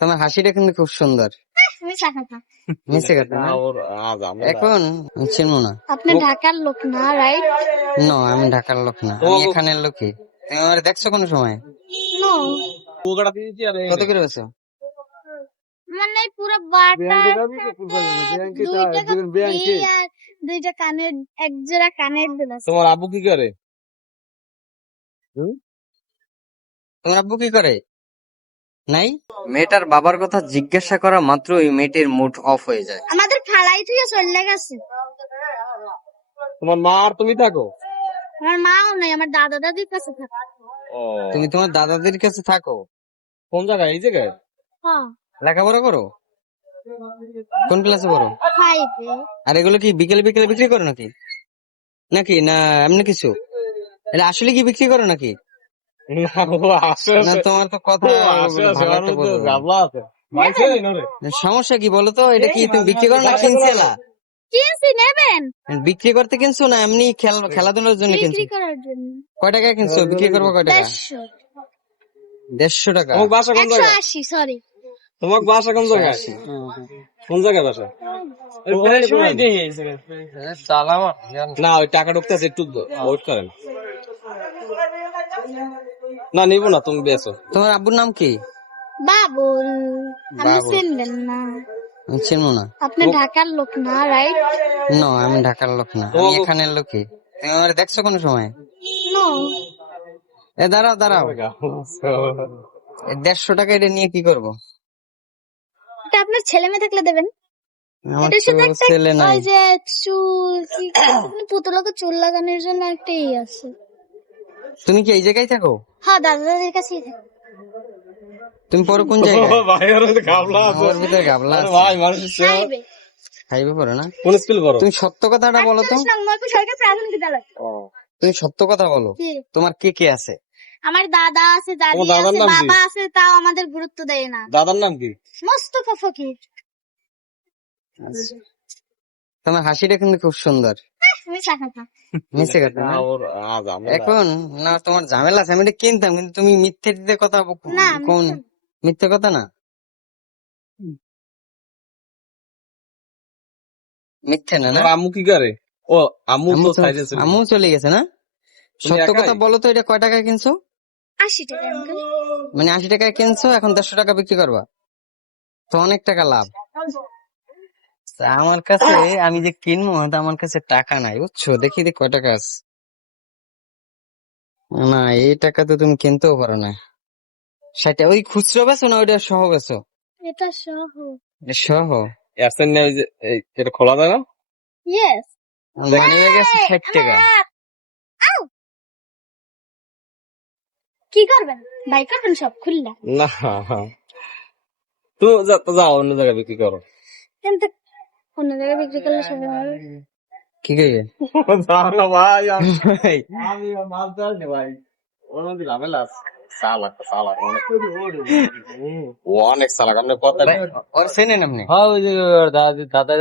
তোমার হাসিটা কিন্তু খুব সুন্দর। মিশা কথা। মিশে কথা না? এখন চিনবো না। আপনি ঢাকার লোক না, রাইট? নো, আমি ঢাকার লোক না, আমি এখানের লোকই। তুমি আমার দেখছো কোনো সময়? নো। কত করে বেছো? মানে পুরো বাটা দুইটা কানের এক জোড়া কানের দুল আছে। তোমার আব্বু কি করে? তোমার আব্বু কি করে? নাই? মেয়েটার বাবার কথা জিজ্ঞাসা করা মাত্রই মেয়েটির মুড অফ হয়ে যায়। আমাদের খালাই থেকে চলে গেছে। তোমার মা আর তুমি থাকো? আমার মাও নাই, আমার দাদা দাদির কাছে থাকে। ও, তুমি তোমার দাদাদের কাছে থাকো? কোন জায়গায়? এই জায়গায়? হ্যাঁ, লেখাপড়া করো? কোন ক্লাসে পড়ো? ফাইভে। আর এগুলো কি বিকেলে বিকেলে বিক্রি করো নাকি? নাকি না এমনি কিছু? এটা আসলে কি বিক্রি করো নাকি? না, ও আসে না, আসে। তোমার তো কথা ও আসে আসে, ভালো ওর একটা মধ্যে বলবো। গাবলা আছে। মাইছে না রে। সমস্যা কি বলো তো? এটা কি তুমি বিক্রি করো না কিনছেলা? কিনছি, নেবেন? বিক্রি করতে কিনছো না এমনি খেলাধুলার জন্য কিনছো? বিক্রি করার জন্য। কয় টাকা কিনছো? বিক্রি করবো কয় টাকা? 150। 150 টাকা? তোমার বাসা কোন জায়গায়? 180, সরি। তোমার বাসা কোন জায়গায়? কোন জায়গায় বাসা? না, ওই টাকা ঢুকতেছে, একটু ওয়েট করেন। না, নিব না, তুমি বেসো। তোমার আব্বুর নাম কি? বাবুল। আপনি বাবুল। চিনবেন না। আমি চিনবো না। আপনি ঢাকার লোক না, রাইট? নো, আমি ঢাকার লোক না, আমি এখানের লোকই। তুমি আমার দেখছো কোনো সময়? নো। এ দাঁড়াও দাঁড়াও, 150 টাকা এটা নিয়ে কি করবো? এটা আপনার ছেলে মেয়ে থাকলে দেবেন। আমার এটা তো শুধু একটা ছেলে নাই। ওই যে চুল কি আপনি পুতুলকে চুল লাগানোর জন্য একটা আছে। তুমি কি এই জায়গায় থাকো? হ্যাঁ, দাদা দাদির কাছেই থাকে। তুমি পরে কোন জায়গায়? ভাই, ওর মধ্যে গাবলা আছে। ওর ভিতরে গাবলা আরে আছে। ভাই, মানুষ ফাইভে। খাইবে পড়ো না? কোন স্কুল পড়ো? তুমি সত্য কথাটা বলো তো। 48 নং ময়পুর সরকারি প্রাথমিক বিদ্যালয়। তুমি সত্য কথা বলো। কি? তোমার কে কে আছে? আমার দাদা আছে, দাদি তোমার দাদার আছে, নাম কি? বাবা আছে, তাও আমাদের গুরুত্ব দেয় না। দাদার নাম কি? মোস্তফা ফকির। তোমার হাসিটা কিন্তু খুব সুন্দর। মিশা কথা। মিশে কথা না? ওর আজ আমরা এখন না, তোমার ঝামেলা আছে, আমি এটা কিনতাম, কিন্তু তুমি মিথ্যে দিতে কথা না, কোন মিথ্যে কথা না? মিথ্যে না? না, তোমার আম্মু কি করে? ও, আম্মু তো সাইডে ছিল। আম্মু চলে গেছে না? তুমি সত্য একাই? কথা বলো তো, এটা কয় টাকায় কিনছো? 80 টাকা আঙ্কেল। মানে 80 টাকায় কিনছো, এখন 150 টাকা বিক্রি করবা, তো অনেক টাকা লাভ। তা আমার কাছে, আমি যে কিনবো তো আমার কাছে টাকা নাই, বুঝছো? দেখি কয় টাকা আছে। না, এই টাকা তো তুমি কিনতেও পারো না। সেটা ওই খুচরো বেছো না ওইটা সহ বেছো? এটা সহ। এটা সহ? অ্যাবসেন্ট নেই, ওই যে এটা খোলা যায় না? ইয়েস। মানে হয়ে গেছে 60 টাকা। কি করবেন? বাই করবেন সব খুললা। না, তুমি যাও অন্য জায়গায় বিক্রি করো। কিন্তু অন্য জায়গায় বিক্রি করলে সবাই বলবে, কি কইবে? যাও না ভাই, ভাই, আমি মাছ ধরনি ভাই। ওর মধ্যে ঝামেলা আছে। চালাক চালাক অনেক। ও অনেক চালাক, আপনার কথা। ওর চেনেন আপনি? হ্যাঁ, ওই যে দাদা